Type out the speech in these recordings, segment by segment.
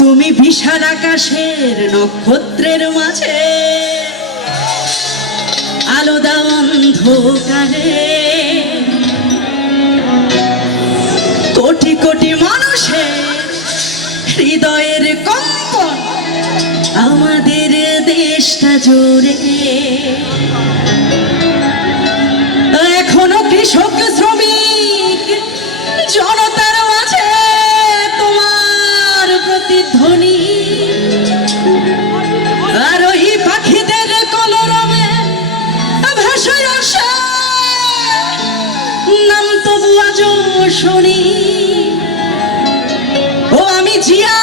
তুমি বিশাল আকাশের নক্ষত্রের মাঝে আলো দাও অন্ধকারে, কোটি কোটি মানুষের হৃদয়ের কম্পন আমাদের দেশটা জুড়ে। এখনো কৃষক শ্রমিক জনতার মাঝে তোমার প্রতিধ্বনি, আর ওই পাখিদের কলরবে ভাষায় আসে নাম তবু আজও শুনি। ও আমি জিয়া,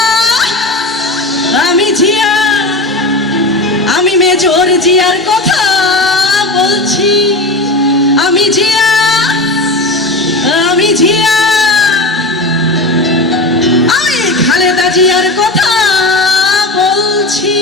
আমি জিয়া, আমি মেজর জিয়ার কথা বলছি। আমি জিয়া, আমি জিয়া, আমি খালেদা জিয়ার কথা বলছি।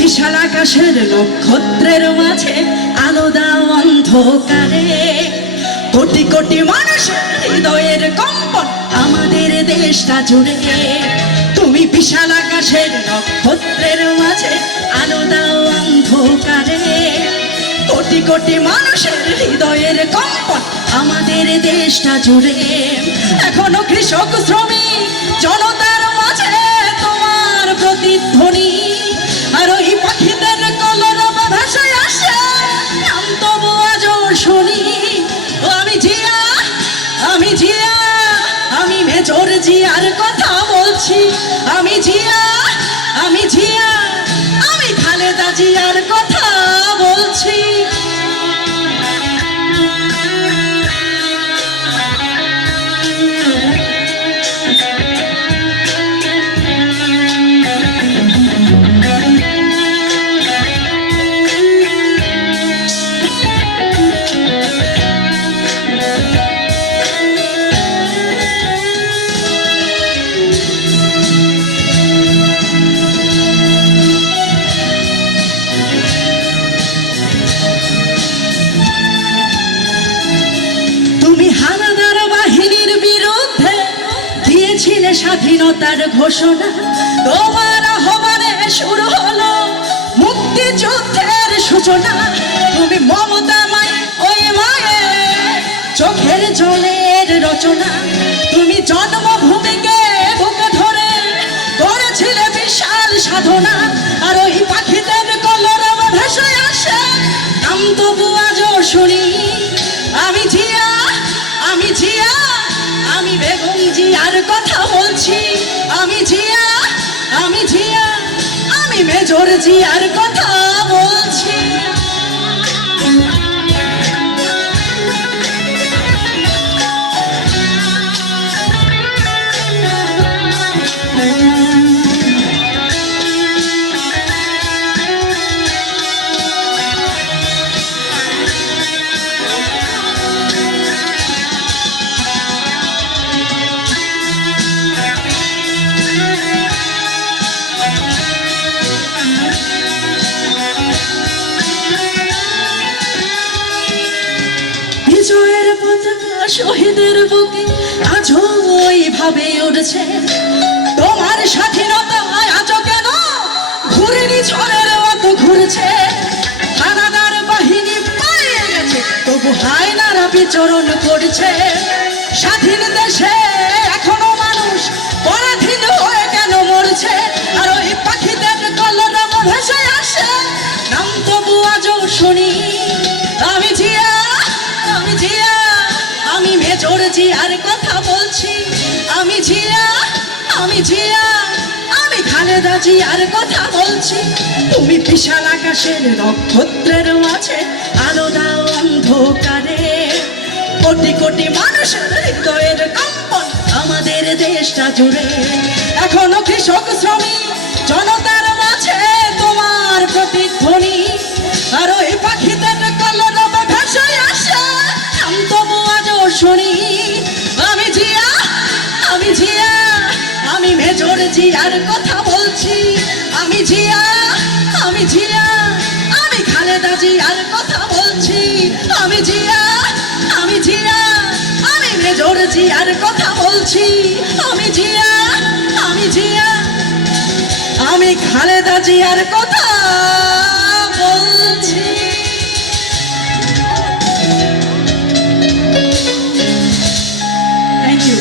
বিশাল আকাশের নক্ষত্রের মাঝে আলো দাও অন্ধকারে, কোটি কোটি মানুষের হৃদয়ের কম্পন আমাদের দেশটা জুড়ে। তুমি বিশাল আকাশের নক্ষত্রের মাঝে আলো দাও অন্ধকারে, কোটি কোটি মানুষের হৃদয়ের কম্পন আমাদের দেশটা জুড়ে। এখনো কৃষক শ্রমিক জনতার মাঝে তোমার প্রতিধ্বনি, আর ওই পাখিদের কলরব ভাষায় আসে নাম তবু আজও শুনি। ও আমি জিয়া, আমি জিয়া, আমি মেজর জিয়ার কথা বলছি। আমি জিয়া, আমি জিয়া, আমি খালেদা জিয়ার কথা বলছি। হানাদার বাহিনীর বিরুদ্ধে দিয়েছিলে স্বাধীনতার ঘোষণা, তোমার আহ্বানে শুরু হলো মুক্তিযুদ্ধের সূচনা। তুমি মমতাময় ওই মায়ের চোখের জলের রচনা, তুমি জন্মভূমিকে বুকে ধরে করেছিলে বিশাল সাধনা। আর ওই পাখিদের কলরব ভাষায় আসে নাম তবু আজও শুনি। আমি জিয়া, আমি জিয়া, আমি বেগম জিয়ার কথা বলছি। আমি জিয়া, আমি জিয়া, আমি মেজর জিয়ার কথা বলছি। বিজয়ের পতাকা শহীদের বুকে আজও ওইভাবে উড়ছে। তোমার স্বাধীনতা আজও কেন ঘুরেনি ঝড়ের মতো ঘুরছে। হানাদার বাহিনী পালিয়ে গেছে, তবু হায়নারা বিচরণ করছে। স্বাধীন দেশে এখনো মানুষ পরাধীন হয়ে কেন মরছে। আর ওই পাখিদের কলরব ভাষায় আসে নাম তবু আজও শুনি। আমি জিয়া, আমি জিয়া, আমি মেজর জিয়ার কথা বলছি। আমি জিয়া, আমি জিয়া, আমি খালেদা জিয়ার কথা বলছি। তুমি বিশাল আকাশের নক্ষত্রের মাঝে আলো দাও অন্ধকারে। কোটি কোটি মানুষের হৃদয়ের কম্পন আমাদের দেশটা জুড়ে। এখনো কৃষক শ্রমিক জনতার মাঝে তোমার প্রতিধ্বনি, আর ওই পাখিদের কলরব ভাষায় আসে নাম তবু আজও শুনি। আমি জিয়া, আমি জিয়া, আমি মেজর জিয়ার কথা বলছি। আমি জিয়া, আমি জিয়া, আমি খালেদা জিয়ার কথা বলছি। আমি জিয়া, আমি জিয়া, আমি মেজর জিয়ার কথা বলছি। আমি জিয়া, আমি জিয়া, আমি খালেদা জিয়ার কথা বলছি। Thank you.